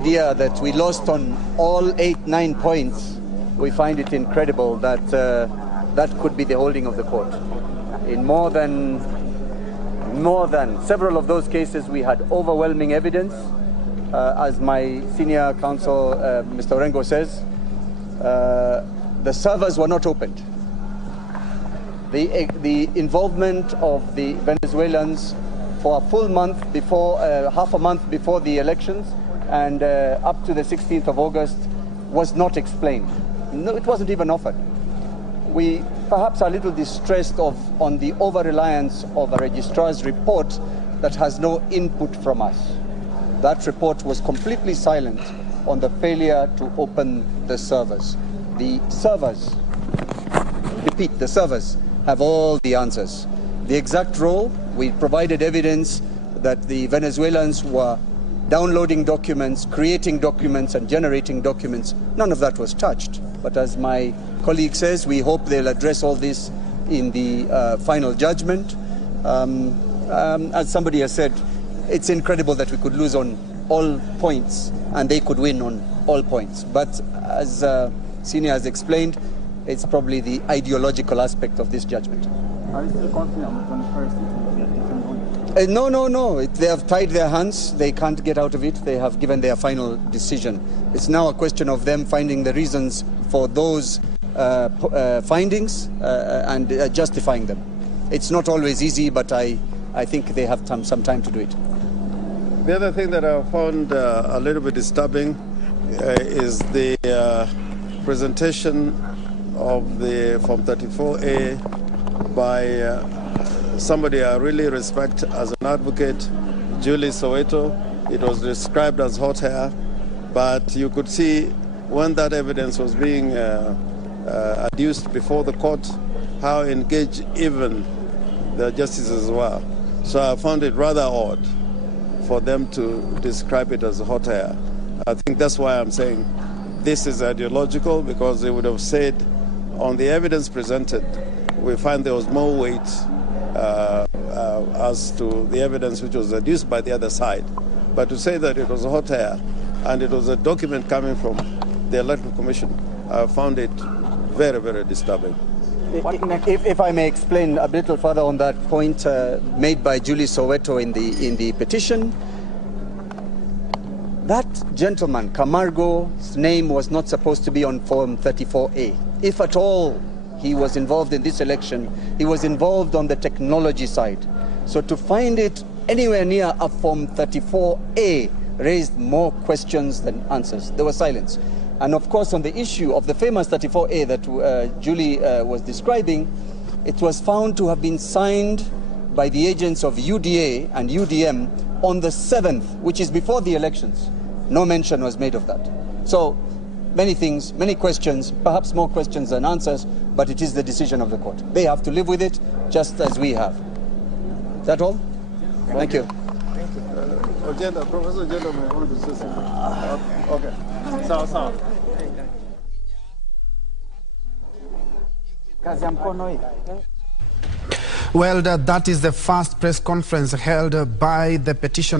idea that we lost on all 8-9 points, we find it incredible that that could be the holding of the court. In more than several of those cases, we had overwhelming evidence. As my senior counsel, Mr. Orengo says, the servers were not opened. The involvement of the Venezuelans for a full month before, half a month before the elections and up to the 16th of August was not explained. No, it wasn't even offered. We perhaps are a little distressed on the over-reliance of a registrar's report that has no input from us. That report was completely silent on the failure to open the servers. The servers, repeat, the servers have all the answers. The exact role, we provided evidence that the Venezuelans were downloading documents, creating documents, and generating documents. None of that was touched. But as my colleague says, we hope they'll address all this in the final judgment. As somebody has said, it's incredible that we could lose on all points and they could win on all points. But as Senior has explained, it's probably the ideological aspect of this judgment. Are you still confident on the 21st it will be a different ruling? No. They have tied their hands. They can't get out of it. They have given their final decision. It's now a question of them finding the reasons for those findings and justifying them. It's not always easy, but I think they have some time to do it. The other thing that I found a little bit disturbing is the presentation of the Form 34A by somebody I really respect as an advocate, Julie Soweto. It was described as hot hair, but you could see when that evidence was being adduced before the court, how engaged even the justices were. So I found it rather odd for them to describe it as hot hair. I think that's why I'm saying this is ideological, because they would have said on the evidence presented, we find there was more weight as to the evidence which was adduced by the other side. But to say that it was hot air and it was a document coming from the Electoral Commission, I found it very, very disturbing. If I may explain a little further on that point made by Julie Soweto in the petition, that gentleman, Camargo's name was not supposed to be on Form 34A. If at all he was involved in this election, he was involved on the technology side. So to find it anywhere near a Form 34A raised more questions than answers. There was silence. And of course, on the issue of the famous 34A that Julie was describing, it was found to have been signed by the agents of UDA and UDM on the 7th, which is before the elections. No mention was made of that. So many things, many questions, perhaps more questions than answers, but it is the decision of the court. They have to live with it just as we have. Is that all? Thank you. Professor Agenda may want to say something. Okay. Sawa. Well, that is the first press conference held by the petition.